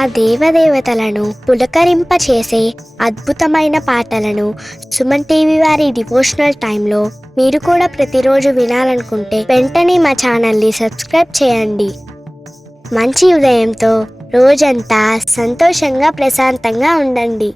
ఆ దేవదేవతలను పులకరింపచేసే అద్భుతమైన పాటలను సుమన్ టీవీ వారి డివోషనల్ టైంలో మీరు కూడా ప్రతిరోజు వినాలనుకుంటే వెంటనే మా ఛానల్ని సబ్స్క్రైబ్ చేయండి. మంచి ఉదయంతో రోజంతా సంతోషంగా ప్రశాంతంగా ఉండండి.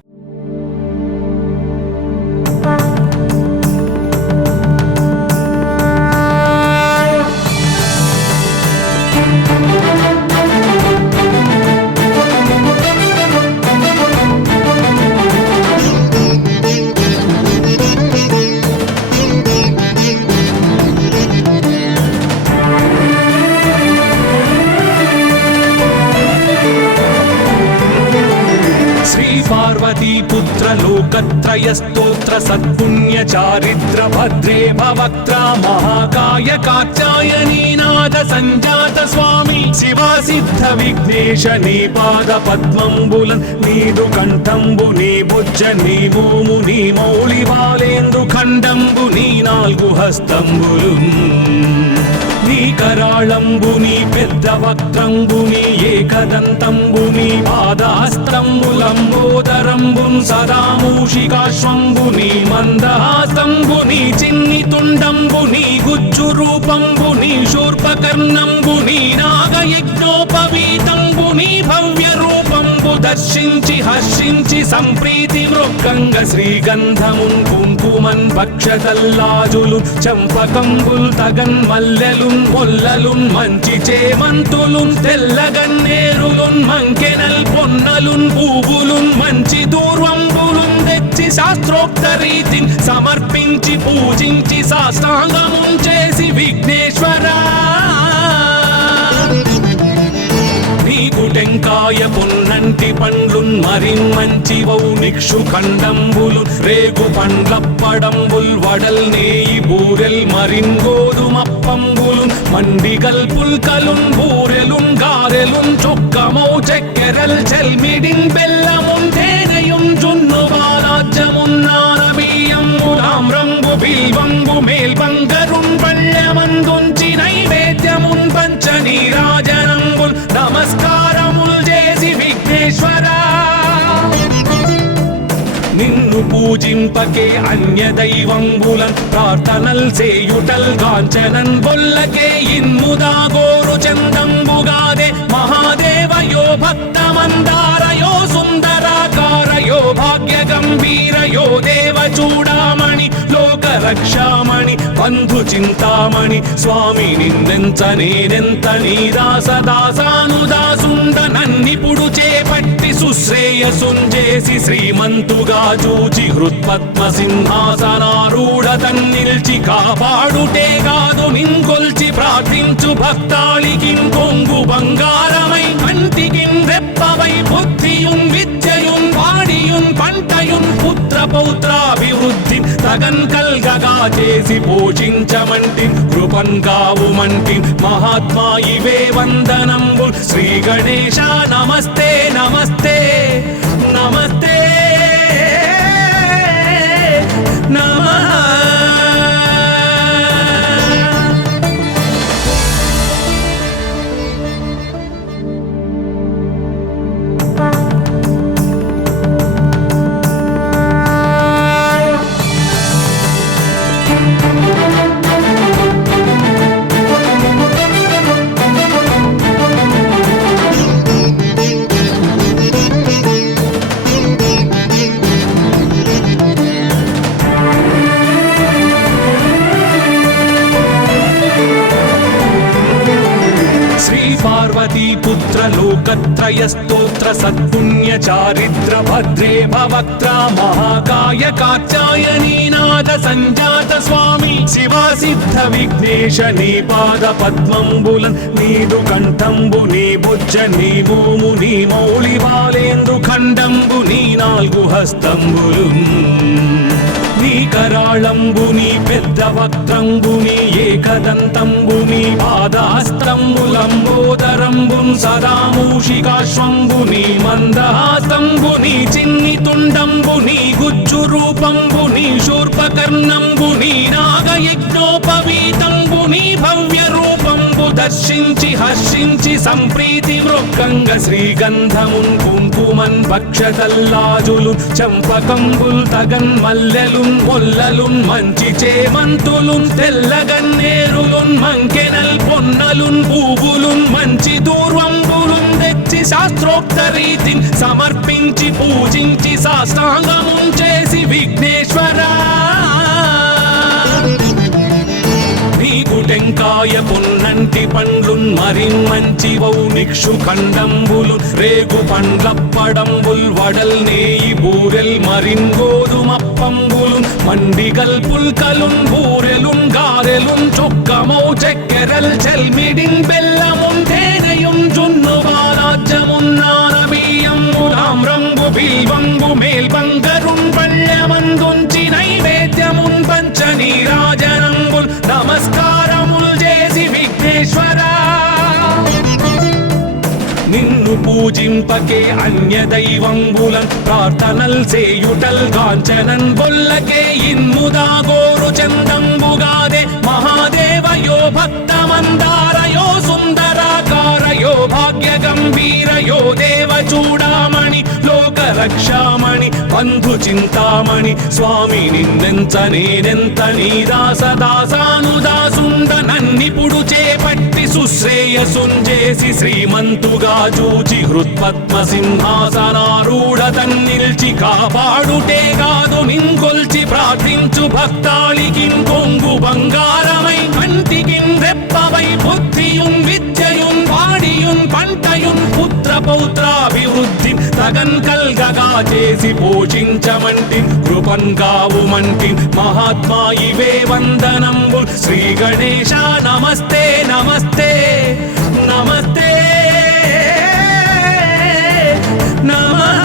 पार्वतीपुत्र लोकत्रयस्तोत्र सत्पुण्य चारिद्र भद्रे भवक्त्रा महाकाय कात्यायनीनाद संजात स्वामी शिवा सिद्ध विघ्नेश नी पाद पद्मंबुलन नीदु कंठंबु नी भुज नी भूमु नी मौళి బాలేంద్రు ఖండంబు నీ నాలుగు హస్తంబులున్ నీ కరాళంబు నీ పెద్ద వక్త్రంబు నీ ఏకదంతంబు నీ పాదహస్తంబులంబోదరంబున్ సదా మూషికాశ్వంబు నీ మందహాసంబు నీ చిన్ని తుండంబు నీ గుజ్జు రూపంబు నీ శూర్పకర్ణంబు నీ నాగయజ్ఞోపవీతంబు నీ భవ్య రూపంబు దర్శించి హర్షించి సంప్రీతి మృక్కంగ శ్రీగంధమున్ కుంకుమన్ భక్షతల్లాజులు చంపకంబుల్ తగన్ మల్లెలున్ మొల్లలున్ మంచి చేమంతులున్ తెల్లగన్నేరులున్ మంకెనల్ పొన్నలున్ పూవులున్ మంచి దూర్వంబులున్ తెచ్చి శాస్త్రోక్త రీతిని సమర్పించి పూజించి సాష్టాంగమున్ చేసి విఘ్నేశ్వరా టెంకాయ పొన్నంటి పండ్లున్ మరిన్ మంచివౌ నిక్షు ఖండంబులు రేగు పండ్లప్పడంబుల్ వడల్ నేయి బూరెల్ మరిన్ గోధుమప్పంబులు మండిగల్ పుల్కలున్ బూరెలున్ గారెలున్ చొక్కమౌ చెక్కెరల్ చెల్మిడిన్ బెల్లమున్ తేనెయున్ జున్ను బాలాజ్యమున్ నానబియ్యంబులామ్రంబు బిల్వంబు మేల్బంగరున్ పళ్ళమందుంచి నైవేద్యమున్ పంచ నీరాజనంబుల్ నమస్కారముల్ చేసి విఘ్నేశ్వరా నిన్ను పూజింపకే అన్య దైవంబులన్ ప్రార్థనల్ చేయుటల్ కాంచనన్ బొల్లకే ఇన్ముదా గోరు చందంబుగాదే మహాదేవయో భక్తమందారయో సుందరాకారయో భాగ్య గంభీరయో దేవ చూడామణి లోక రక్షామణి బంధు చింతామణి స్వామి నిన్నెంత నేనెంత నీ దాసదాసానుదాసుండ నన్నిపుడు చేపట్టి సుశ్రేయసుంజేసి శ్రీమంతుగా చూచి హృత్పద్మ సింహాసనారూఢ తన్నిల్చి కాపాడుటే కాదు నింకొల్చి ప్రార్థించు భక్తాళికి కొంగు బంగారమై కంటికి రెప్పవై బుద్ధియున్ విద్యయున్ వాడియున్ పంటయున్ పుత్ర పౌత్రాభివృద్ధి తగన్ కల్గగా చేసి పోషించమంటి కృపన్ కావుమంటి మహాత్మా ఇవే వందనంబు శ్రీ గణేశ నమస్తే నమస్తే నమస్తే నమః. पार्वतीपुत्र लोकत्रयस्तोत्र सत्पुण्य चारिद्र भद्रे भवक्त्रा महाकाय कात्यायनीनाद संजात स्वामी शिवा सिद्ध विघ्नेश नी पाद पद्मंबुलन नीदु कंठंबु नी भुज नी भूमु नी मौళి బాలేంద్రు ఖండంబు నీ నాలుగు హస్తంబులున్ నీ కరాళంబు నీ పెద్ద వక్త్రంబు నీ ఏకదంతంబు నీ పాదహస్తంబులంబోదరంబున్ సదా మూషికాశ్వంబు నీ మందహాసంబు నీ చిన్ని తుండంబు నీ గుజ్జు రూపంబు నీ శూర్పకర్ణంబు నీ నాగయజ్ఞోపవీతంబు నీ భవ్య రూపంబు రూపంబు దర్శించి హర్షించి సంప్రీతి మృక్కంగ శ్రీగంధమున్ కుంకుమన్ భక్షతల్లాజులు చంపకంబుల్ తగన్ మల్లెలున్ మొల్లలున్ మంచి చేమంతులున్ తెల్లగన్నేరులున్ మంకెనల్ పొన్నలున్ పూవులున్ మంచి దూర్వంబులున్ తెచ్చి శాస్త్రోక్త రీతిని సమర్పించి పూజించి సాష్టాంగమున్ చేసి విఘ్నేశ్వరా నీకు టెంకాయ పొన్నంటి పండ్లున్ మరిన్ మంచివౌ నిక్షు ఖండంబులు రేగు పండ్లప్పడంబుల్ వడల్ నేయి బూరెల్ మరిన్ గోధుమప్పంబులు మండిగల్ పుల్కలున్ బూరెలున్ గారెలున్ చొక్కమౌ చక్కెరల్ చెల్మిడిన్ బెల్లమున్ తేనెయున్ జున్ను బాలాజ్యమున్ నానబియ్యంబులాం రంగు బిల్వంగు మేల్బంగరున్ పళ్ళమందుంచి నైవేద్యమున్ పంచ నీరాజనంబుల్ నమస్కారముల్ చేసి విఘ్నేశ్వరా నిన్ను పూజింపకే అన్య దైవంబులన్ ప్రార్థనల్ సేయుటల్ కాంచనన్ బొల్లకే ఇన్ముదాగోరు చందంబుగాదే మహాదేవయో భక్తమందారయో సుందరాకారయో భాగ్య గంభీరయో దేవ చూడామణి లోక రక్షామణి బంధు చింతామణి స్వామి నిన్నెంత నేనెంత నీ దాసదాసానుదాసుండ నన్నిపుడు చేపట్టి సుశ్రేయసుంజేసి శ్రీమంతుగా చూచి హృత్పద్మ సింహాసనారూఢ తన్నిల్చి కాపాడుటే కాదు నింకొల్చి ప్రార్థించు భక్తాళికిన్ కొంగు బంగారమై కంటికిన్ రెప్పవై బుద్ధియున్ విద్యయున్ వాడియున్ పంటయున్ పుత్ర పౌత్రాభివృద్ధి తగన్ కల్గగా చేసి పోషించమంటి కృపన్ కావుమంటి మహాత్మా ఇవే వందనంబు శ్రీ గణేశ నమస్తే నమస్తే నమస్తే నమః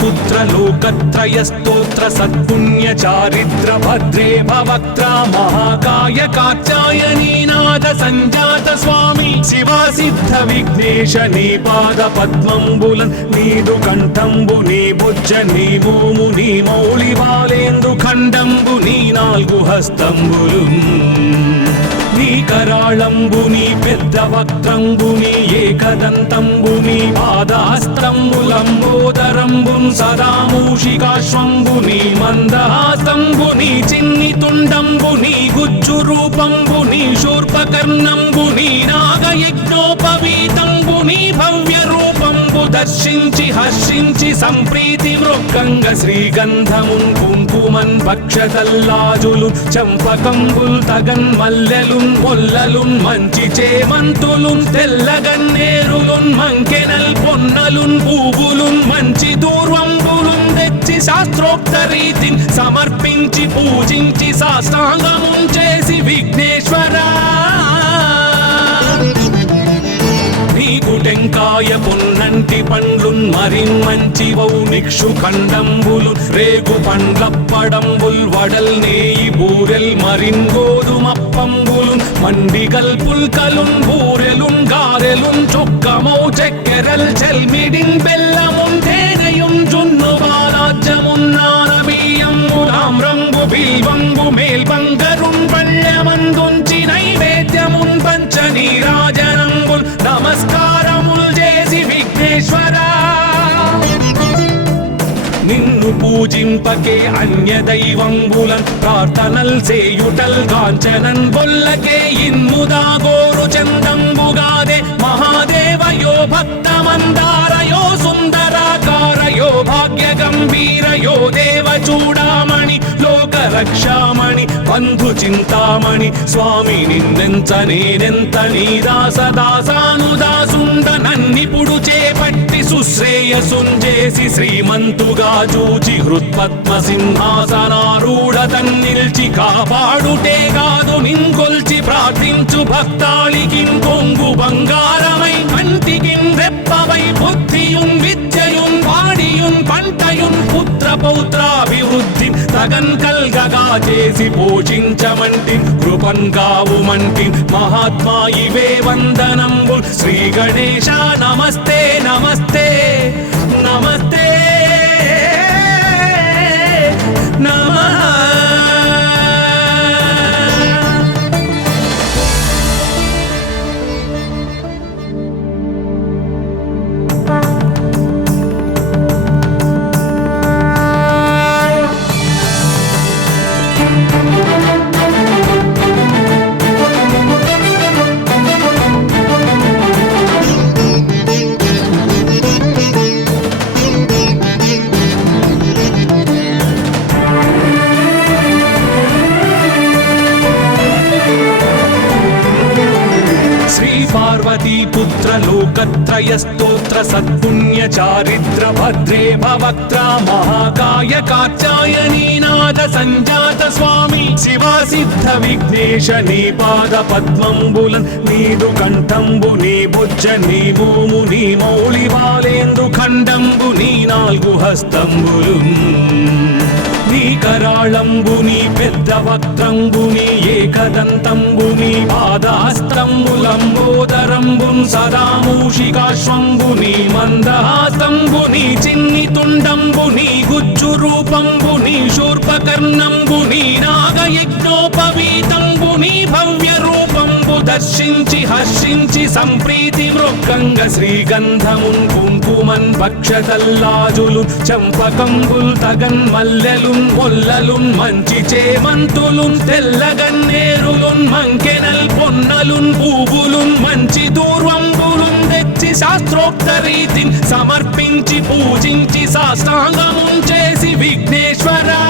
पुत्र लोकत्रय स्तोत्र सत्पुण्य चारित्र भद्रे भवक्त्रा महाकाय कात्यायनी नाद संजात स्वामी शिवा सिद्ध विघ्नेश नी पाद पद्मंबुलन नीदु कंठंबु नी बुज्ज नी भूमु नी मौళి బాలేందు ఖండంబు నీ నాలుగు హస్తంబులు నీ కరాళంబు నీ పెద్ద వక్త్రంబు నీ ఏకదంతంబు నీ పాదహస్తంబులంబోదరంబున్ సదా మూషికాశ్వంబు నీ మందహాస్తంబు నీ చిన్ని తుండంబు నీ గుజ్జు రూపంబు నీ శూర్పకర్ణంబు నీ నాగయజ్ఞోపవీతంబు నీ భవ్య రూపంబు దర్శించి హర్షించి సంప్రీతి మృక్కంగ శ్రీగంధమున్ కుంకుమన్ భక్షతల్లాజులు చంపకంబుల్ తగన్ మల్లెలున్ మొల్లలున్ మంచి చేమంతులున్ తెల్లగన్నేరులున్ మంకెనల్ పొన్నలున్ పూవులున్ మంచి దూర్వంబులున్ తెచ్చి శాస్త్రోక్త రీతిని సమర్పించి పూజించి సాష్టాంగమున్ చేసి విఘ్నేశ్వరా నీకు టెంకాయ పొన్నంటి పండ్లున్ మరిన్ మంచివౌ నిక్షు ఖండంబులు రేగు పండ్లప్పడంబుల్ వడల్ నేయి బూరెల్ మరిన్ గోధుమప్పంబులు మండిగల్ పుల్కలున్ బూరెలున్ గారెలున్ చొక్కమౌ చక్కెరల్ చెల్మిడిన్ బెల్లమున్ తేనెయున్ జున్ను బాలాజ్యమున్ నానబియ్యంబులాం రంగు బిల్వంగు మేల్బంగరున్ పళ్ళమందుంచి నైవేద్యమున్ పంచ నీరాజనంబుల్ నమస్కారముల్ చేసి విఘ్నేశ్వరా నిన్ను పూజింపకే అన్య దైవంబులన్ ప్రార్థనల్ సేయుటల్ కాంచనన్ బొల్లకే ఇన్ముదాగోరు చందంబుగాదే మహాదేవయో భక్తమందారయో సుందరాకారయో భాగ్య గంభీరయో దేవ చూడామణి లోక రక్షామణి బంధు చింతామణి స్వామి నిన్నెంత నేనెంత నీ దాసదాసానుదాసుండ నన్నిపుడు చేపట్టి సుశ్రేయసుంజేసి శ్రీమంతుగా జూచి హృత్పద్మ సింహాసనారూఢతన్ నిల్చి కాపాడుటే కాదు నింకొల్చి ప్రార్థించు భక్తాళికి కొంగు బంగారమై కంటికిన్ రెప్పవై బుద్ధియున్ విద్యయున్ వాడియున్ పంటయున్ పుత్ర పౌత్రాభివృద్ధి తగన్ కల్గగా చేసి పోషించమంటి కృపన్ కావుమంటి మహాత్మా ఇవే వందనంబు శ్రీ గణేశ నమస్తే నమస్తే నమస్తే నమః. पार्वतीपुत्र लोकत्रयस्तोत्र सत्पुण्य चारित्र भद्रे भवक्त्रा महाकाय कात्यायनीनाथ संजात स्वामी शिवा सिद्ध विघ्नेश नी पाद पद्मंबुलन् नीदु कंठंबु नी बुज्ज नी भूमु नी मौळि बालेंदु खंडंबु नी नाल्गु हस्तंबुलुन् నీ కరాళంబుని పెద్ద వక్త్రంబుని ఏకదంతంబుని పాదాస్తంబులంబోదరంబున్ సదా మూషికాశ్వంబుని మందహాస్తంబుని చిన్ని తుండంబుని గుజ్జు రూపంబుని శూర్పకర్ణంబుని నాగయజ్ఞోపవీతంబుని భవ్య రూపంబు దర్శించి హర్షించి సంప్రీతి మృక్కంగ శ్రీగంధమున్ కుంకుమన్ భక్షతల్లాజులు చంపకంబుల్ తగన్ మల్లెలున్ మొల్లలున్ మంచి చేమంతులున్ తెల్లగన్నేరులున్ మంకెనల్ పొన్నలున్ పూవులున్ మంచి దూర్వంబులున్ తెచ్చి శాస్త్రోక్త రీతిని సమర్పించి పూజించి సాష్టాంగమున్ చేసి విఘ్నేశ్వరా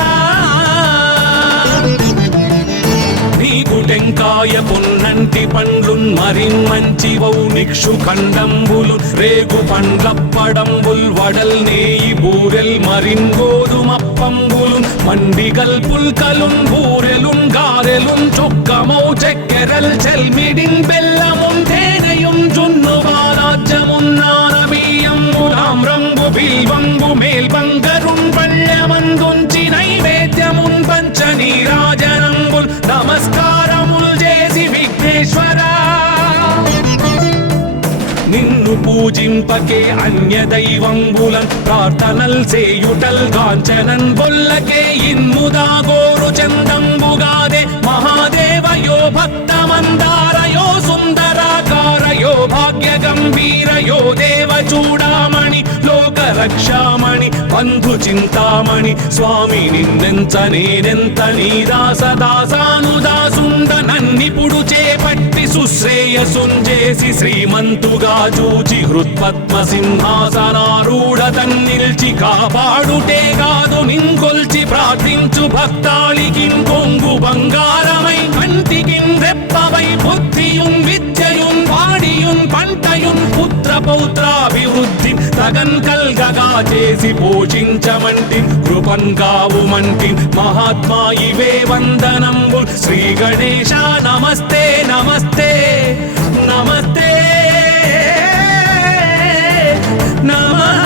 నీకు టెంకాయ పొన్నంటి పండ్లున్ మరిన్ మంచివౌ నిక్షు ఖండంబులు రేగు పండ్లప్పడంబుల్ వడల్ నేయి బూరెల్ మరిన్ గోధుమప్పంబులు మండిగల్ పుల్కలున్ బూరెలున్ గారెలున్ చొక్కమౌ చెక్కెరల్ చెల్మిడిన్ బెల్లమున్ తేనెయున్ జున్ను బాలాజ్యమున్ నానబియ్యంబులామ్రంబు బిల్వంబు మేల్బంగరున్ పళ్ళమందుంచి నైవేద్యమున్ పంచ నీరాజనంబుల్ నమస్కారముల్ చేసి విఘ్నేశ్వరా నిన్ను పూజింపకే అన్య దైవంబులన్ ప్రార్థనల్ సేయుటల్ కాంచనన్ బొల్లకే ఇన్ముదా గోరు చందంబుగాదే మహాదేవయో భక్తమందారయో సుందరాకారయో భాగ్య గంభీరయో దేవ చూడామణి లోక రక్షామణి బంధు చింతామణి స్వామి నిన్నెంత నేనెంత నీ దాసదాసానుదాసుండ నన్నిపుడు చేపట్టి సుశ్రేయసుంజేసి శ్రీమంతుగా జూచి హృత్పద్మ సింహాసనారూఢతన్ నిల్చి కాపాడుటే కాదు నింకొల్చి ప్రార్థించు భక్తాళికి కొంగు బంగారమై కంటికిన్ రెప్పవై బుద్ధియున్ విద్యయున్ వాడియున్ పంటయున్ పుత్ర పౌత్రాభివృద్ధి తగన్ కల్గగా చేసి పోషించమంటి కృపన్ కావుమంటి మహాత్మా ఇవే వందనంబు శ్రీ గణేశ నమస్తే నమస్తే నమస్తే నమః.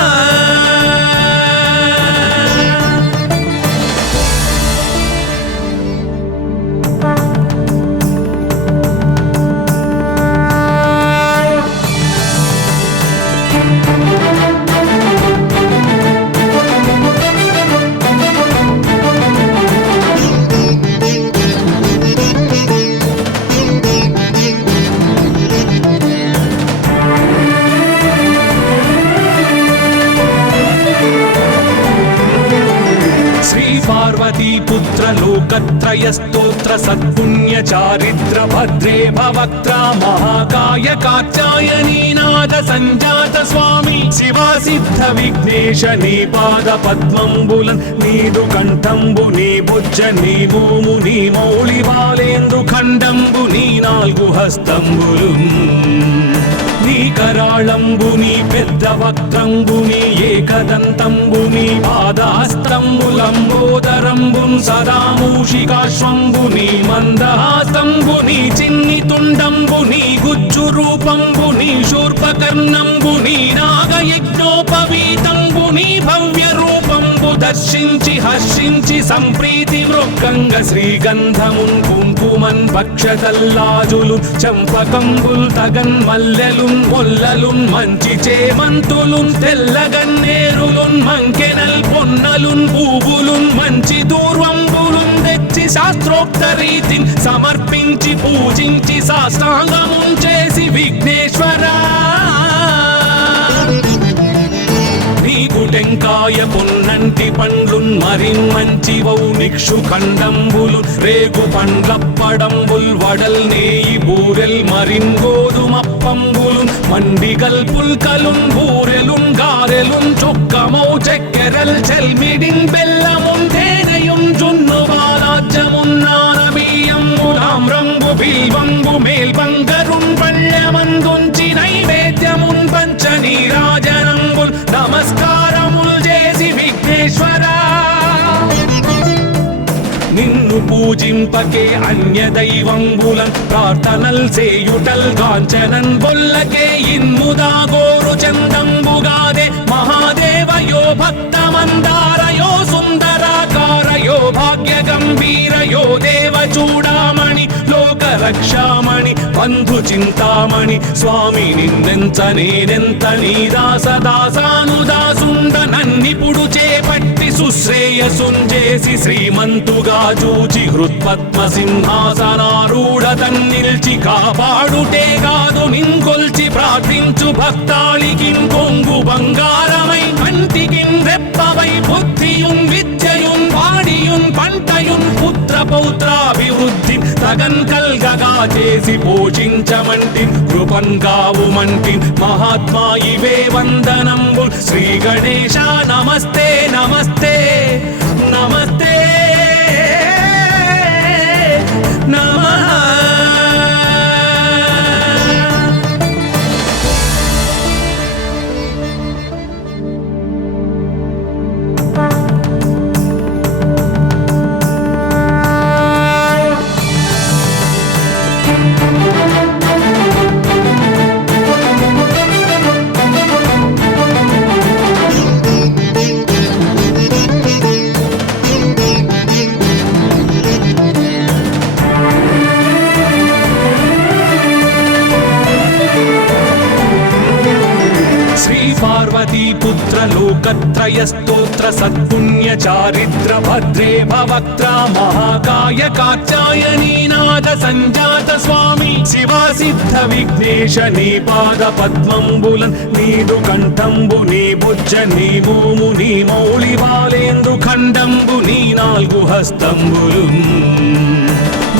पार्वतीपुत्र लोकत्रयस्तोत्र सत्पुण्य चारित्र भद्रे भवक्त्रा महाकाय कात्यायनीनाथ संजात स्वामी शिवा सिद्ध विघ्नेश नी पाद पद्मंबुलन् नीदु कंठंबु नी बुज्ज नी भूमु नी मौळि बालेंदु खंडंबु नी नाल्गु हस्तंबुलुन् నీ కరాళంబుని పెద్ద వక్త్రంబుని ఏకదంతంబుని పాదాస్తంబులంబోదరంబున్ సదా మూషికాశ్వంబుని మందహాస్తంబుని చిన్ని తుండంబుని గుజ్జు రూపంబుని శూర్పకర్ణంబుని నాగయజ్ఞోపవీతంబుని భవ్య రూపంబు దర్శించి హర్షించి సంప్రీతి మృక్కంగ శ్రీగంధమున్ కుంకుమన్ భక్షతల్లాజులు చంపకంబుల్ తగన్ మల్లెలున్ మొల్లలున్ మంచి చేమంతులున్ తెల్లగన్నేరులున్ మంకెనల్ పొన్నలున్ పూవులున్ మంచి దూర్వంబులున్ తెచ్చి శాస్త్రోక్త రీతిని సమర్పించి పూజించి సాష్టాంగమున్ చేసి విఘ్నేశ్వరా నీకు టెంకాయ పొన్నంటి పండ్లున్ మరిన్ మంచివౌ నిక్షు ఖండంబులు రేగు పండ్లప్పడంబుల్ వడల్ నేయి బూరెల్ మరిన్ గోధుమప్పంబులు మండిగల్ పుల్కలున్ బూరెలున్ గారెలున్ చొక్కమౌ చెక్కెరల్ చెల్మిడిన్ బెల్లమున్ తేనెయున్ జున్ను బాలాజ్యమున్ నానబియ్యంబులామ్రంబు బిల్వంబు మేల్బంగరున్ పళ్ళమందుంచి నైవేద్యమున్ పంచ నీరాజనంబుల్ నమస్కారముల్ చేసి విఘ్నేశ్వరా నిన్ను పూజింపకే అన్య దైవంబులన్ ప్రార్థనల్ సేయుటల్ కాంచనన్ బొల్లకే ఇన్ముదా గోరు చందంబుగాదే మహాదేవయో భక్తమందారయో సుందరాకారయో భాగ్య గంభీరయో దేవ చూడామణి లోక రక్షామణి బంధు చింతామణి స్వామి నిన్నెంత నేనెంత నీ దాసదాసానుదాసుండ నన్నిపుడు చేపట్టి సుశ్రేయసుంజేసి శ్రీమంతుగా చూచి హృత్పద్మ సింహాసనారూఢ తన్నిల్చి కాపాడుటే కాదు నింకొల్చి ప్రార్థించు భక్తాళికిన్ కొంగు బంగారమై కంటికిన్ రెప్పవై బుద్ధియున్ విద్యయున్ వాడియున్ పంటయున్ పుత్ర పౌత్రాభివృద్ధి తగన్ కల్గగా చేసి పోషించమంటి కృపన్ కావుమంటి మహాత్మా ఇవే వందనంబు శ్రీ గణేశ నమస్తే నమస్తే నమస్తే నమః పార్వతీపుత్ర లోకత్రయ స్తోత్ర సత్పుణ్య చారిత్ర భద్రే భవక్త్ర మహాకాయ కాత్యాయనీనాథ సంజాత స్వామి శివా సిద్ధ విఘ్నేశ నీ పాద పద్మంబులన్ నీదు కంఠంబు నీ బుజ్జ నీ భూము నీ మౌళి బాలేందు ఖండంబు నీ నాలుగు హస్తంబులు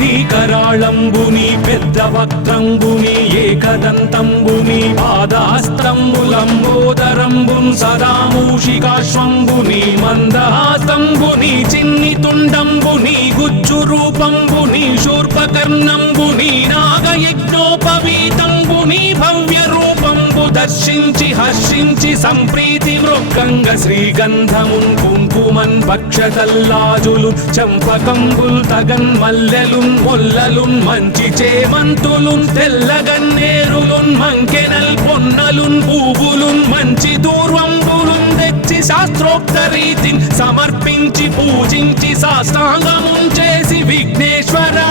నీ కరాళంబుని పెద్ద వక్త్రంబుని ఏకదంతంబుని పాదాస్తంబులంబోదరంబున్ సదా మూషికాశ్వంబుని మందహాస్తంబుని చిన్ని తుండంబుని గుజ్జు రూపంబుని శూర్పకర్ణంబుని నాగయజ్ఞోపవీతంబుని భవ్య రూపంబు దర్శించి హర్షించి సంప్రీతి మృక్కంగ శ్రీగంధమున్ కుంకుమన్ భక్షతల్లాజులు చంపకంబుల్ తగన్ మల్లెలున్ మొల్లలున్ మంచి చేమంతులున్ తెల్లగన్నేరులున్ మంకెనల్ పొన్నలున్ పూవులున్ మంచి దూర్వంబులున్ తెచ్చి శాస్త్రోక్త రీతిని సమర్పించి పూజించి సాష్టాంగమున్ చేసి విఘ్నేశ్వరా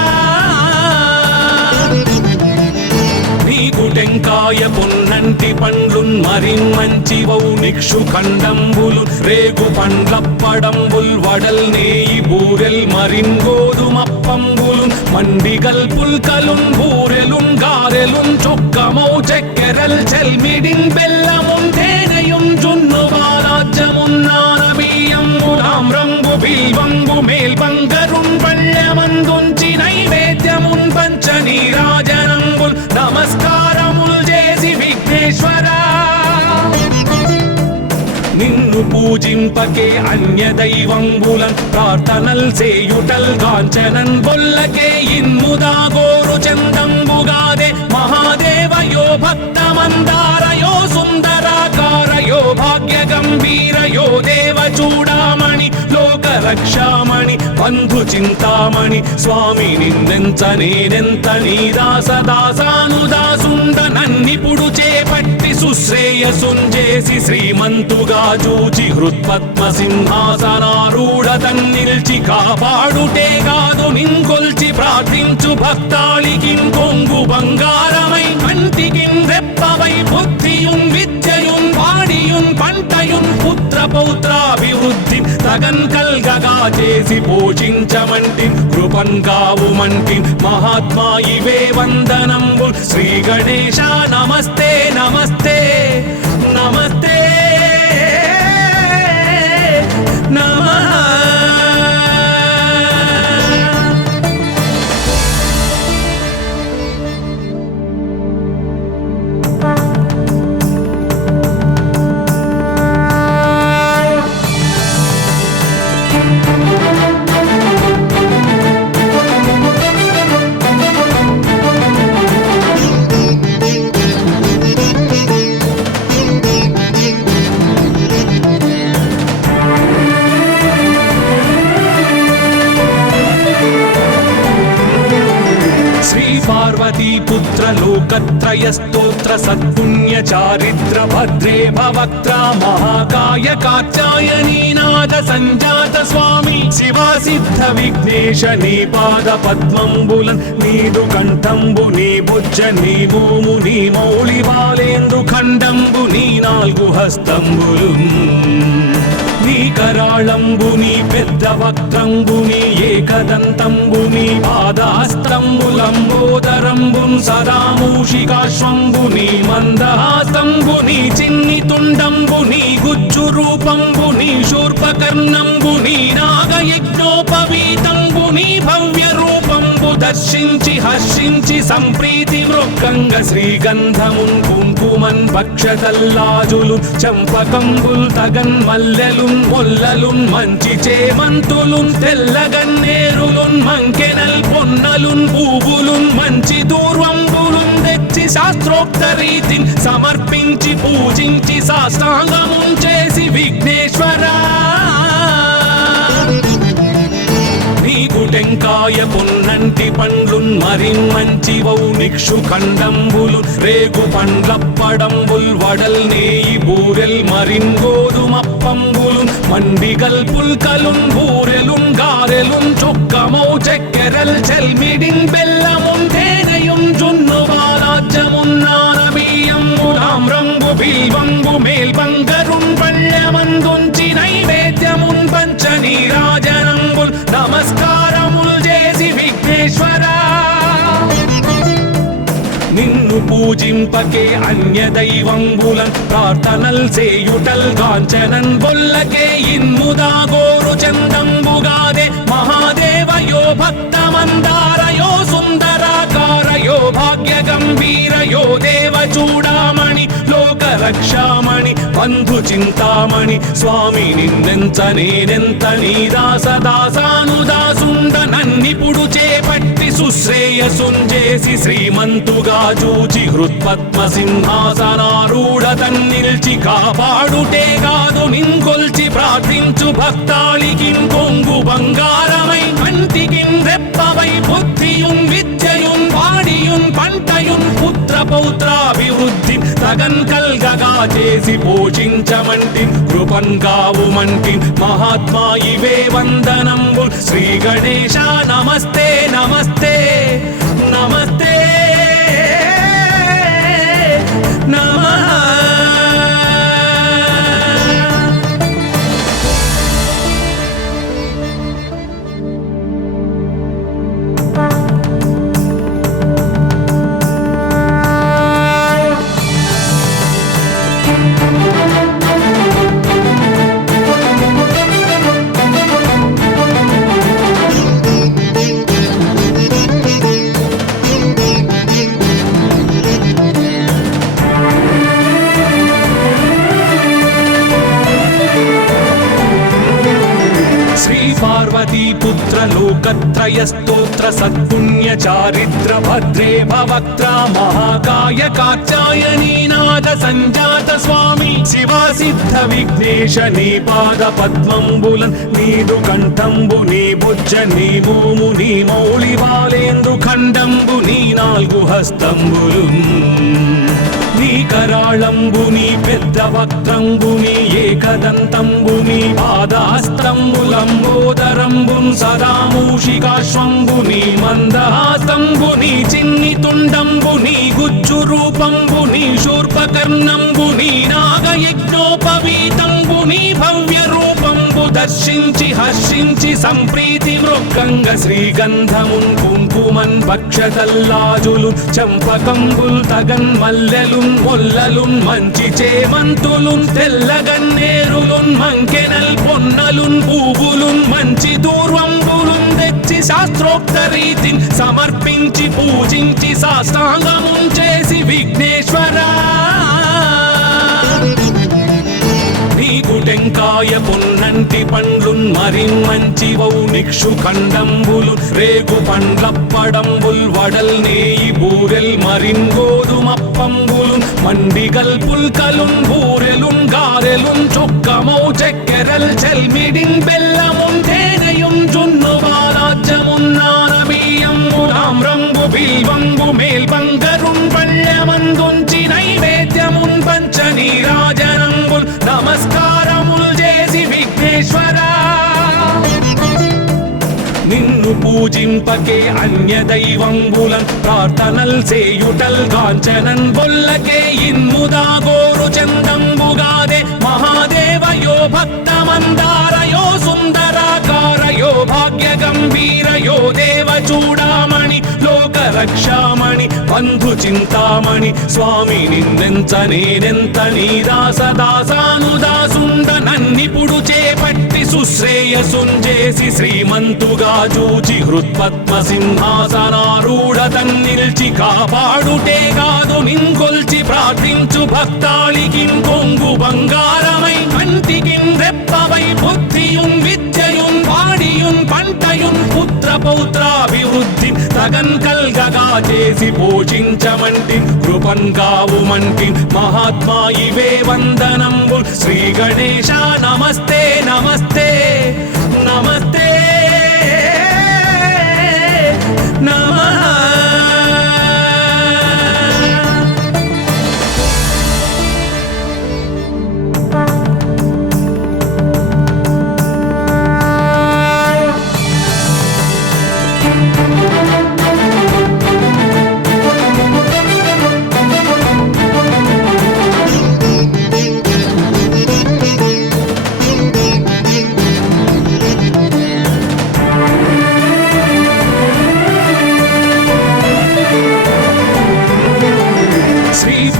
నీకు టెంకాయ పొన్నంటి పండ్లున్ మరిన్ మంచివౌ నిక్షు ఖండంబులు రేగు పండ్లప్పడంబుల్ వడల్ నేయి బూరెల్ మరిన్ గోధుమప్పంబులు మండిగల్ పుల్కలున్ బూరెలున్ గారెలున్ చొక్కమౌ చెక్కెరల్ చెల్మిడిన్ బెల్లమున్ తేనెయున్ జున్ను బాలాజ్యమున్ నానబియ్యంబులామ్రంబు బిల్వంబు మేల్బంగరున్ పళ్ళమందుంచి నైవేద్యమున్ పంచ నీరాజనంబుల్ నమస్కారముల్ చేసి విఘ్నేశ్వరా నిన్ను పూజింపకే అన్య దైవంబులన్ ప్రార్థనల్ సేయుటల్ కాంచనన్ బొల్లకే ఇన్ముదా గోరు చందంబుగాదే మహాదేవయో భక్తమందా చూడామణి లోక రక్షామణి బంధు చింతామణి స్వామి నిన్నెంత నేనెంత నీ దాసదాసానుదాసుండ నన్నిపుడు చేపట్టి సుశ్రేయసుంజేసి శ్రీమంతుగా చూచి హృత్పద్మ సింహాసనారూఢ తన్నిల్చి కాపాడుటే కాదు నింకొల్చి ప్రార్థించు భక్తాళికి కొంగు బంగారమై కంటికి రెప్పవై బుద్ధియున్ విద్యయున్ వాడియున్ పంటయున్ పుత్ర పౌత్రాభివృద్ధి తగన్ కల్గగా చేసి పోషించమంటి కృపన్ కావుమంటి మహాత్మా ఇవే వందనంబు శ్రీ గణేశ నమస్తే నమస్తే నమస్తే నమః. पार्वतीपुत्र लोकत्रयस्तोत्र सत्पुण्य चारित्र भद्रे भवक्त्र महाकाय कात्यायनीनाद संजात स्वामी शिवा सिद्ध विघ्नेश नी पाद पद्मंबुलन् नीदु कंठंबु नी भुज नी भूमु नी मौळि बालेंदु खंडंबु नी नाल्गु हस्तंबुलुन् నీ కరాళంబుని పెద్ద వక్త్రంబుని ఏకదంతంబుని పాదాస్తంబులంబోదరంబున్ సదామూషికాశ్వంబుని మందహాస్తంబుని చిన్ని తుండంబుని గుజ్జు రూపంబుని శూర్పకర్ణంబుని నాగయజ్ఞోపవీతంబుని భవ్య రూపంబు దర్శించి హర్షించి సంప్రీతి మృక్కంగ శ్రీగంధమున్ కుంకుమన్ భక్షతల్లాజులు చంపకంబుల్ తగన్ మల్లెలున్ మొల్లలున్ మంచి చేమంతులున్ తెల్లగన్నేరులున్ మంకెనల్ పొన్నలున్ పూవులున్ మంచి దూర్వంబులున్ తెచ్చి శాస్త్రోక్త రీతిని సమర్పించి పూజించి సాష్టాంగమున్ చేసి విఘ్నేశ్వరా నీకు టెంకాయ పొన్నంటి పండ్లున్ మరి మంచివౌ నిక్షు ఖండంబులు రేగు పండ్లప్పడంబుల్ వడల్ నేయి బూరెల్ మరిన్ గోధుమప్పంబులు మండిగల్ పుల్కలున్ బూరెలున్ గారెలున్ చొక్కమౌ చెక్కెరల్ చెల్మిడిన్ బెల్లమున్ తేనెయున్ జున్ను బాలాజ్యమున్ నానబియ్యంబులామ్రంబు బిల్వంబు మేల్బంగరున్ పళ్ళమందుంచి నైవేద్యమున్ పంచ నీరాజనంబుల్ నమస్కారముల్ చేసి విఘ్నేశ్వరా నిన్ను పూజింపకే అన్య దైవంబులన్ ప్రార్థనల్ చేయుటల్ కాంచనన్ బొల్లకే ఇన్ముదా గోరు చందంబుగాదే మహాదేవయో భక్తమందారయో సుందరాకారయో భాగ్య గంభీరయో దేవ చూడామణి లోక రక్షామణి బంధు చింతామణి స్వామి నిన్నెంత నేనెంత నీ దాసదాసానుదాసుండ నన్నిపుడు చేపట్టి సుశ్రేయసుంజేసి శ్రీమంతుగా చూచి హృత్పద్మ సింహాసనారూఢ తన్నిల్చి కాపాడుటే కాదు నింకొల్చి ప్రార్థించు భక్తాళికి కొంగు బంగారమై కంటికి రెప్పవై బుద్ధియున్ విద్యయున్ వాడియున్ పంటయున్ పుత్ర పౌత్రాభివృద్ధి తగన్ కల్గగా చేసి పోషించమంటి కృపన్ కావుమంటి మహాత్మా ఇవే వందనంబు శ్రీ గణేశ నమస్తే నమస్తే నమస్తే నమః. पार्वतीपुत्र लोकत्रयस्तोत्र స్తోత్ర సత్పుణ్య చారిత్ర భద్రే భవక్త్ర మహాకాయ కాత్యాయనీ నాద సంజాత స్వామి శివా సిద్ధ విఘ్నేశ నీ పాద పద్మంబులన్ నీదు కంఠంబు నీ బుజ్జ నీ మోము నీ మౌళి వాలేందు ఖండంబు నీ నాలుగు హస్తంబులు నీ కరాళంబు నీ పెద్ద వక్త్రంబు నీ ఏకదంతంబు నీ పాదహస్తంబులంబోదరంబున్ సదా మూషికాశ్వంబు నీ మందహాసంబు నీ చిన్ని తుండంబు నీ గుజ్జు రూపంబు నీ శూర్పకర్ణంబు నీ నాగయజ్ఞోపవీతంబు నీ భవ్య రూపంబు దర్శించి హర్షించి సంప్రీతి మృక్కంగ శ్రీగంధమున్ కుంకుమన్ భక్షతల్లాజులు చంపకంబుల్ తగన్ మల్లెలున్ మొల్లలున్ మంచి చేమంతులున్ తెల్లగన్నేరులున్ మంకెనల్ పొన్నలున్ పూవులున్ మంచి దూర్వంబులున్ తెచ్చి శాస్త్రోక్త రీతిని సమర్పించి పూజించి సాష్టాంగమున్ చేసి విఘ్నేశ్వరా నీకు టెంకాయ పొన్నంటి పండ్లున్ మరిన్మంచి వౌ నిక్షు ఖండంబులు రేగు పండ్లప్పడంబుల్ వడల్ నేయి బూరెల్ మరిన్ గోధుమప్పంబులు మండిగల్ పుల్కలున్ బూరెలున్ గారెలున్ చొక్కమౌ చెక్కెరల్ చెల్మిడిన్ బెల్లమున్ తేనెయున్ జున్ను బాలాజ్యమున్ నానబియ్యంబు తామ్రంబు బిల్వంబు మేల్బంగరున్ పళ్ళమందుంచి నైవేద్యమున్ పంచ నీరాజనంబుల్ నమస్కారముల్ చేసి విఘ్నేశ్వరా నిన్ను పూజింపకే అన్య దైవంబులన్ ప్రార్థనల్ సేయుటల్ కాంచనన్ బొల్లకే ఇన్ముదా గోరు చందంబుగాదే మహాదేవయో భక్తమందారయో సుందరాకారయో భాగ్య గంభీరయో దేవ చూడామణి లోక రక్షామణి బంధు చింతామణి స్వామి నిన్నెంత నేనెంత నీ దాసదాసానుదాసుండ నన్నిపుడు చేపట్టి సుశ్రేయసుంజేసి శ్రీమంతుగా చూచి హృత్పద్మ సింహాసనారూఢ తన్నిల్చి కాపాడుటే కాదు నింకొల్చి ప్రార్థించు భక్తాళికిం కొంగు బంగారమై కంటికిం రెప్పవై బుద్ధియున్ విద్యయున్ వాడియున్ పంటయున్ పుత్ర పౌత్రాభివృద్ధి తగన్ కల్గగా చేసి పోషించమంటి కృపన్ కావుమంటి మహాత్మా ఇవే వందనంబు శ్రీ గణేశ నమస్తే నమస్తే నమస్తే నమః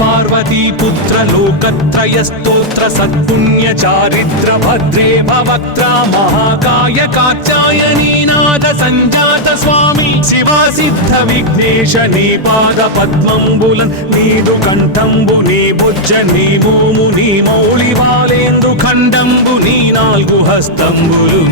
పార్వతీ పుత్ర లోకత్రయ స్తోత్ర సత్పుణ్య చారిత్ర భద్రే భవక్త్ర మహాకాయ కాత్యాయనీ నాద సంజాత స్వామి శివా సిద్ధ విఘ్నేశ నీ పాద పద్మంబులన్ నీదు కంఠంబు నీ బుజ్జ నీ మోము నీ మౌళి వాలేందు ఖండంబు నీ నాలుగు హస్తంబులు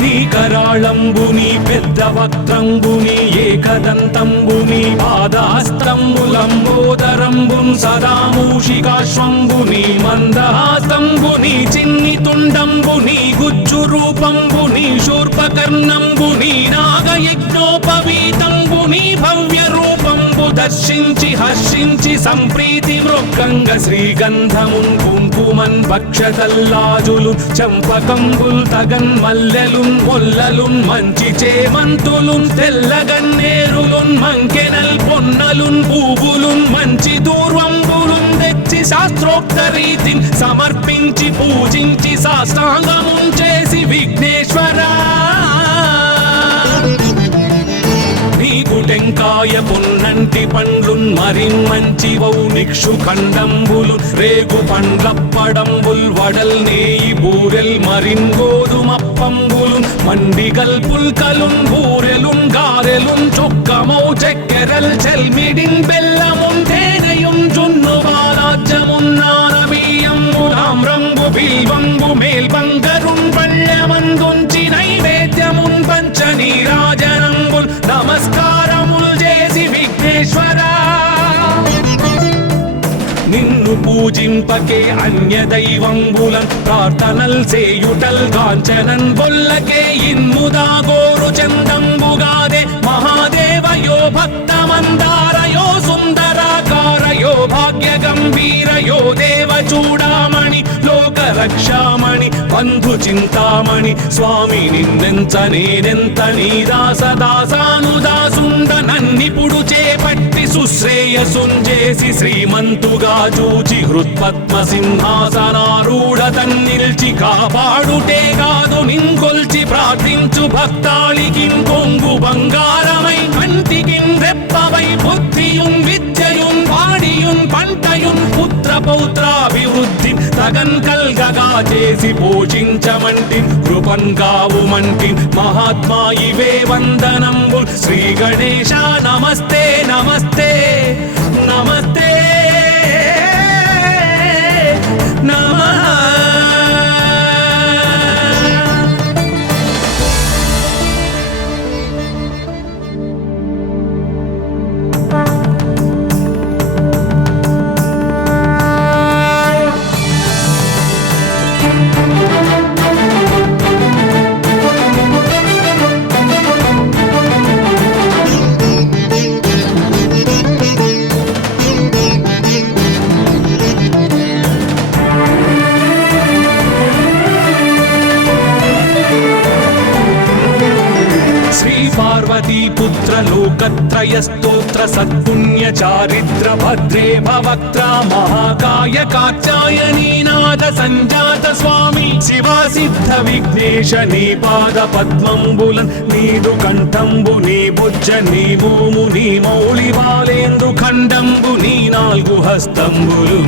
నీ కరాళంబు నీ పెద్ద వక్త్రంబు నీ ఏకదంతంబు నీ పాదహస్తంబులంబోదరంబున్ సదా మూషికాశ్వంబు నీ మందహాసంబు నీ చిన్ని తుండంబు నీ గుజ్జు రూపంబు నీ శూర్పకర్ణంబు నీ నాగయజ్ఞోపవీతంబు నీ భవ్య రూపంబు దర్శించి హర్షించి సంప్రీతి మృక్కంగ శ్రీగంధమున్ కుంకుమన్ భక్షతల్లాజులు చంపకంబుల్ తగన్ మల్లెలున్ మొల్లలున్ మంచి చేమంతులున్ తెల్లగన్నేరులున్ మంకెనల్ పొన్నలున్ పూవులున్ మంచి దూర్వంబులున్ తెచ్చి శాస్త్రోక్త రీతిని సమర్పించి పూజించి సాష్టాంగమున్ చేసి విఘ్నేశ్వరా నీకు టెంకాయ పొన్నంటి పండ్లున్ మరిన్మంచి వౌ నిక్షు ఖండంబులు రేగు పండ్లప్పడంబుల్ వడల్ నేయి బూరెల్ మరిన్ గోధుమప్పంబులు మండిగల్ పుల్కలున్ బూరెలున్ గారెలున్ చొక్కమౌ చెక్కెరల్ చెల్మిడిన్ బెల్లమున్ తేనెయున్ జున్ను బాలాజ్యమున్ నానబియ్యంబు తామ్రంబు బిల్వంబు మేల్బంగరున్ పళ్ళమందుంచి నైవేద్యమున్ పంచ నీరాజన పూజింపకే అన్య దైవంబులన్ ప్రార్థనల్ సేయుటల్ కాంచనన్ బొల్లకే ఇన్ముదా గోరు చందంబుగాదే మహాదేవయో భక్తమందారయో సుందరాకారయో భాగ్య గంభీరయో దేవ చూడామణి లోక రక్షామణి బంధు చింతామణి స్వామి నిన్నెంత నేనెంత నీ దాసదాసానుదాసుండ నన్నిపుడు చేపట్టి సుశ్రేయసుంజేసి శ్రీమంతుగా చూచి హృత్పద్మ సింహాసనారూఢ తన్నిల్చి కాపాడుటే కాదు నింకొల్చి ప్రార్థించు భక్తాళికిం కొంగు బంగారమై కంటికిం రెప్పవై బుద్ధియుం విద్యయుం వాడియుం పంటయుం పుత్ర పౌత్రాభివృద్ధి తగన్ కల్గగా చేసి పోషించమంటి కృపన్ కావుమంటి మహాత్మా ఇవే వందనంబు శ్రీ గణేశ నమస్తే నమస్తే నమస్తే నమః. పార్వతీపుత్ర లోకత్రయ స్తోత్ర సత్పుణ్య చారిత్ర భద్రే భవక్త్ర మహాకాయ కాత్యాయనీనాథ సంజాత స్వామి శివా సిద్ధ విఘ్నేశ నీ పాద పద్మంబులన్ నీదు కంఠంబు నీ బుజ్జ నీ భూము నీ మౌళి బాలేందు ఖండంబు నీ నాలుగు హస్తంబులు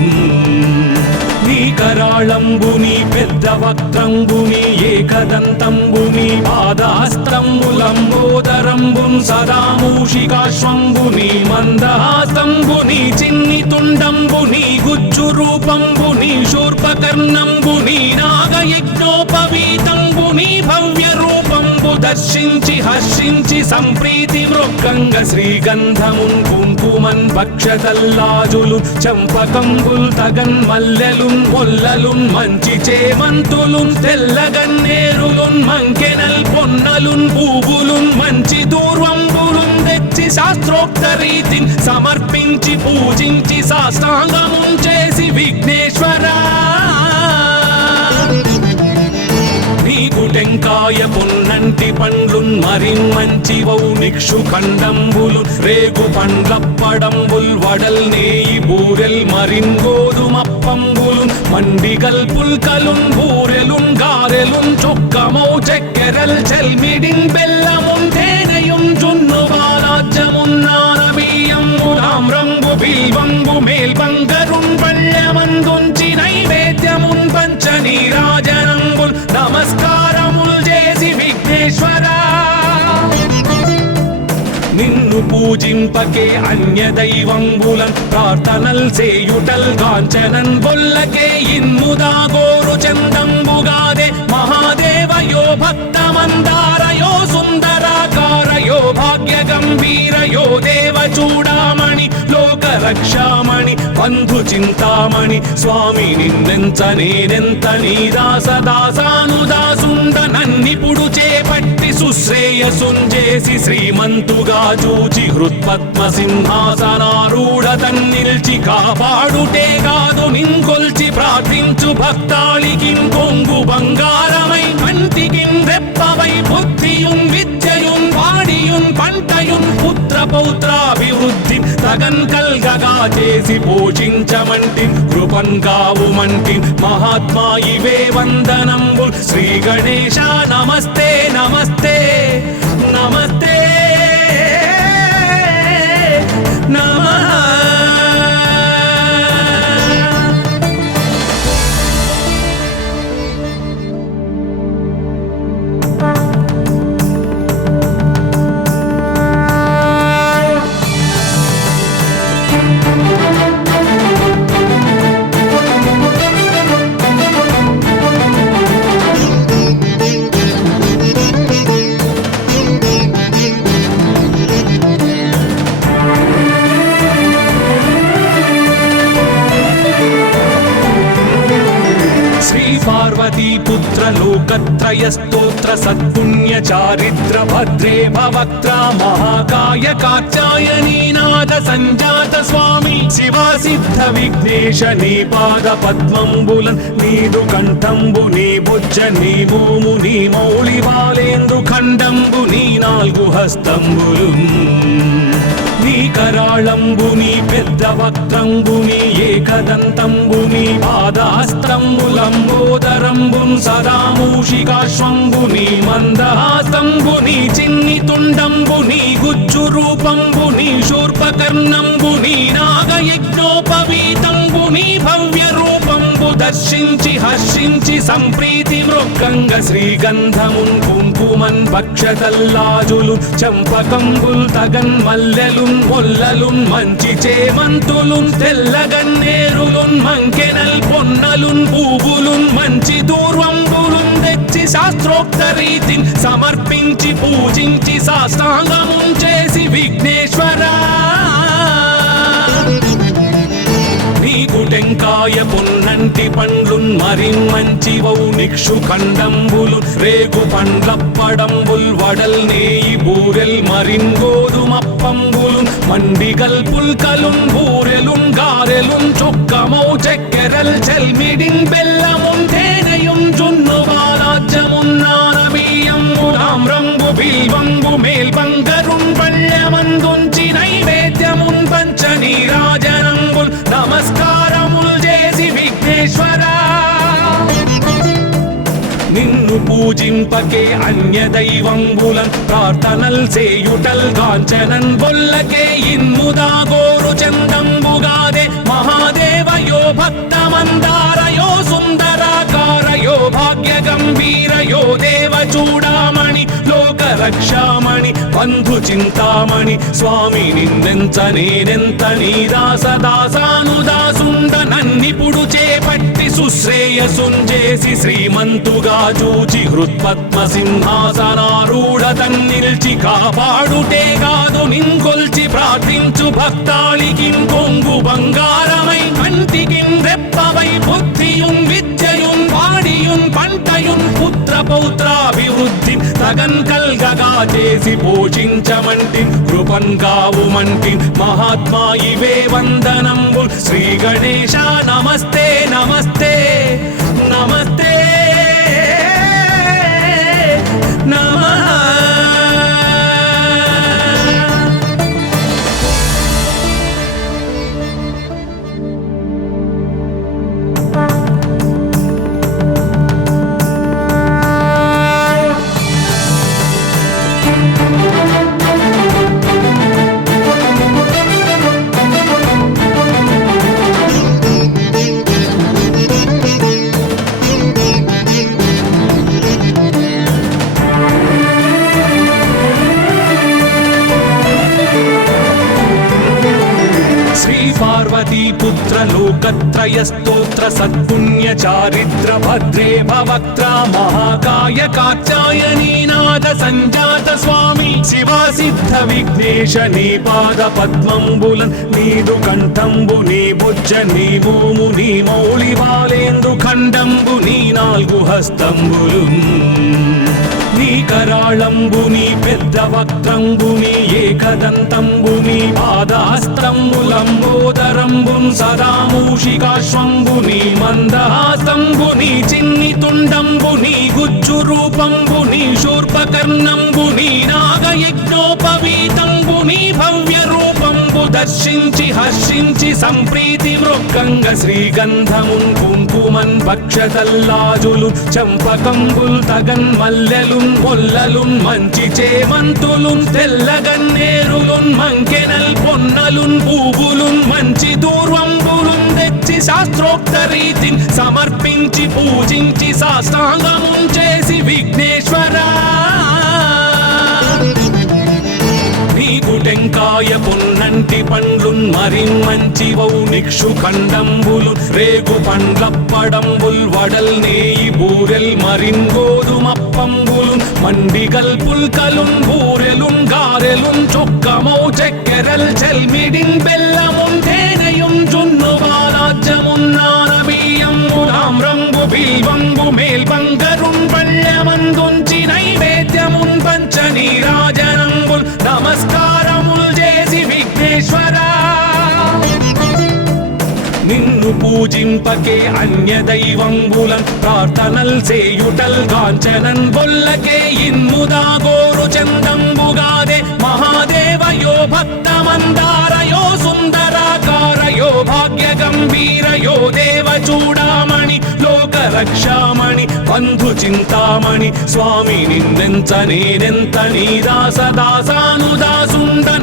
నీ కరాళంబు నీ పెద్ద వక్త్రంబు నీ ఏకదంతంబు నీ పాదహస్తంబులంబోదరంబుం సదా మూషికాశ్వంబు నీ మందహాస్తంబు నీ చిన్ని తుండంబు నీ గుజ్జు రూపంబు నీ శూర్పకర్ణంబు నీ నాగయజ్ఞోపవీతంబు నీ భవ్య రూపంబు దర్శించి హర్షించి సంప్రీతి మృక్కంగ శ్రీగంధమున్ కుంకుమన్ భక్షతల్లాజులు చంపకంబుల్ తగన్ మల్లెలున్ మొల్లలున్ మంచి చేమంతులున్ తెల్లగన్నేరులున్ మంకెనల్ పొన్నలున్ పూవులున్ మంచి దూర్వంబులున్ తెచ్చి శాస్త్రోక్త రీతిని సమర్పించి పూజించి సాష్టాంగమున్ చేసి విఘ్నేశ్వరా నీకు టెంకాయ పొన్నంటి పండ్లున్ మరిన్మంచివౌ నిక్షు ఖండంబులు రేగు పండ్లప్పడంబుల్ వడల్ నేయి బూరెల్ మరిన్ గోధుమప్పంబులు మండిగల్ పుల్కలున్ బూరెలున్ గారెలున్ చొక్కమౌ చెక్కెరల్ చెల్మిడిన్ బెల్లమున్ తేనెయున్ జున్ను బాలాజ్యమున్ నానబియ్యంబులామ్రంబు బిల్వంబు మేల్బంగరున్ పళ్ళమందుంచి నైవేద్యమున్ పంచ నీరాజనంబుల్ నమస్కారముల్ చేసి విఘ్నేశ్వరా నిన్ను పూజింపకే అన్య దైవంబులన్ ప్రార్థనల్ సేయుటల్ కాంచనన్ బొల్లకే ఇన్ముదా గోరు చందంబుగాదే మహాదేవయో భక్తమందారయో సుందరాకారయో భాగ్య గంభీరయో దేవ చూడామణి లోక రక్షామణి బంధు చింతామణి స్వామి నిన్నెంత నేనెంత నీ దాసదాసానుదాసుండ నన్నిపుడు చేపట్టి సుశ్రేయసుంజేసి శ్రీమంతుగా చూచి హృత్పద్మ సింహాసనారూఢ తన్నిల్చి కాపాడుటే కాదు నింకొల్చి ప్రార్థించు భక్తాళికిం కొంగు బంగారమై కంటికిం రెప్పవై బుద్ధియుం విద్యయుం వాడియుం పంటయుం పుత్ర పౌత్రాభివృద్ధి తగన్ కల్గగా చేసి పోషించమంటి కృపన్ కావుమంటి మహాత్మా ఇవే వందనంబు శ్రీ గణేశ నమస్తే నమస్తే నమస్తే నమః. లోకత్రయ స్తోత్ర సత్పుణ్య చారిత్ర భద్రే భవక్త్రా మహాకాయ కాత్యాయనీ నాద సంజాత స్వామి శివా సిద్ధ విఘ్నేశ నీ పాద పద్మంబులన్ నీదు కంఠంబు నీ బుజ్జ నీ భూము నీ మౌళి బాలేందు ఖండంబు నీ నాలుగు హస్తంబులు నీ కరాళంబు నీ పెద్ద వక్త్రంబు నీ ఏకదంతంబు నీ పాదహస్తంబులంబోదరంబు సదా మూషికాశ్వంబు నీ మందహాసంబు నీ చిన్ని తుండంబు నీ గుజ్జు రూపంబు నీ శూర్పకర్ణంబు నీ నాగయజ్ఞోపవీతంబు నీ భవ్య రూపంబు దర్శించి హర్షించి సంప్రీతి మృక్కంగ శ్రీగంధమున్ కుంకుమన్ భక్షతల్లాజులు చంపకంబుల్ తగన్ మల్లెలున్ మొల్లలున్ మంచి చేమంతులున్ తెల్లగన్నేరులున్ మంకెనల్ పొన్నలున్ పూవులున్ మంచి దూర్వంబులున్ తెచ్చి శాస్త్రోక్త రీతిని సమర్పించి పూజించి సాష్టాంగమున్ చేసి విఘ్నేశ్వరా నీకు టెంకాయ పొన్నంటి పండ్లున్ మరిన్మంచివౌ నిక్షు ఖండంబులు రేగు పండ్లప్పడంబుల్ వడల్ నేయి బూరెల్ మరిన్ గోధుమప్పంబులు మండిగల్ పుల్కలున్ బూరెలున్ గారెలున్ చొక్కమౌ చెక్కెరల్ చెల్మిడిన్ బెల్లమున్ తేనెయున్ జున్ను బాలాజ్యమున్ నానబియ్యంబు తామ్రంబు బిల్వంబు మేల్బంగరున్ పళ్ళెమందుంచి నైవేద్యమున్ పంచ నీరాజనంబుల్ నమస్కారముల్ చేసి విఘ్నేశ్వరా నిన్ను పూజింపకే అన్య దైవంబులన్ ప్రార్థనల్ సేయుటల్ కాంచనన్ బొల్లకే ఇన్ముదా గోరు చందంబుగాదే మహాదేవయో భక్తమందారయో సుందరాకారయో భాగ్య గంభీరయో దేవ చూడామణి లోక రక్షామణి బంధు చింతామణి స్వామి నిన్నెంత నేనెంత నీ దాసదాసానుదాసుండ నన్నిపుడు చేపట్టి సుశ్రేయసుంజేసి శ్రీమంతుగా చూచి హృత్పద్మ సింహాసనారూఢ తన్నిల్చి కాపాడుటే కాదు నింకొల్చి ప్రార్థించు భక్తాళికిన్ కొంగు బంగారమై కంటికిన్ రెప్పవై బుద్ధియున్ విద్యయున్ వాడియున్ పంటయున్ పుత్ర పౌత్రాభివృద్ధి తగన్ కల్గగా చేసి పోషించమంటి కృపన్ కావుమంటి మహాత్మా ఇవే వందనంబు శ్రీ గణేశ నమస్తే నమస్తే నమస్తే నమః पुत्र लोकत्रय स्तोत्र सत्पुण्य चारित्र भद्रे भवक्त्रा महाकाय कात्यायनी नाद संजात स्वामी शिवा सिद्ध विघ्नेश नी पाद पद्मंबुलन नीदु कंठंबु नी बुज्ज नी भूमु नी मौळि बालेंदु खंडंबु नी नाल्गु हस्తంబులు నీ కరాళంబు నీ పెద్ద వక్త్రంబు నీ ఏకదంతంబు నీ పాదహస్తంబులంబోదరంబు సదా మూషికాశ్వంబు నీ మందహాసంబు నీ చిన్ని తుండంబు నీ గుజ్జు రూపంబు నీ శూర్పకర్ణంబు నీ నాగయజ్ఞోపవీతంబు నీ భవ్య రూపంబు దర్శించి హర్షించి సంప్రీతి మృక్కంగ శ్రీగంధమున్ కుంకుమన్ భక్షతల్లాజులు చంపకంబుల్ తగన్ మల్లెలున్ మొల్లలున్ మంచి చేమంతులున్ తెల్లగన్నేరులున్ మంకెనల్ పొన్నలున్ పూవులున్ మంచి దూర్వంబులున్ తెచ్చి శాస్త్రోక్త రీతిని సమర్పించి పూజించి సాష్టాంగమున్ చేసి విఘ్నేశ్వరా నీకు టెంకాయ పొన్నంటి పండ్లున్ మరిన్మంచివౌ నిక్షు ఖండంబులు రేగు పండ్లప్పడంబుల్ వడల్ నేయి బూరెల్ మరిన్ గోధుమప్పంబులు మండిగల్ పుల్కలున్ బూరెలున్ గారెలున్ చొక్కమౌ చెక్కెరల్ చెల్మిడిన్ బెల్లమున్ తేనెయున్ జున్ను బాలాజ్యమున్ నానబియ్యంబు తామ్రంబు బిల్వంబు మేల్బంగరున్ పళ్ళె పూజింపకే అన్య దైవంబులన్ ప్రార్థనల్ సేయుటల్ కాంచనన్ బొల్లకే ఇన్ముదా గోరు చందంబుగాదే మహాదేవయో భక్తమందారయో సుందరాకారయో భాగ్య గంభీరయో దేవ చూడామణి లోక రక్షామణి బంధు చింతామణి స్వామి నిన్నెంత నేనెంత నీ దాసదాసానుదాసుండ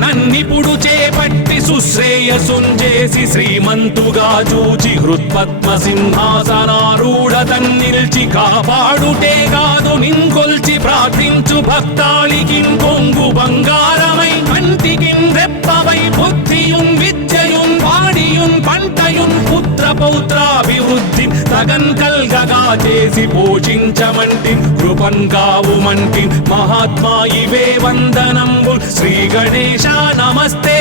నన్నిపుడు చేపట్టి సుశ్రేయసుంజేసి శ్రీమంతుగా చూచి హృత్పద్మ సింహాసనారూఢ తన్నిల్చి కాపాడుటే కాదు నింకొల్చి ప్రార్థించు భక్తాళికిం కొంగు బంగారమై కంటికిం రెప్పవై బుద్ధియున్ విద్యయున్ వాడియున్ పంటయున్ పుత్ర పౌత్రాభివృద్ధి తగన్ కల్గగా చేసి పోషించమంటి కృపన్ కావుమంటి మహాత్మా ఇవే వందనంబుల్ శ్రీ గణేశ నమస్తే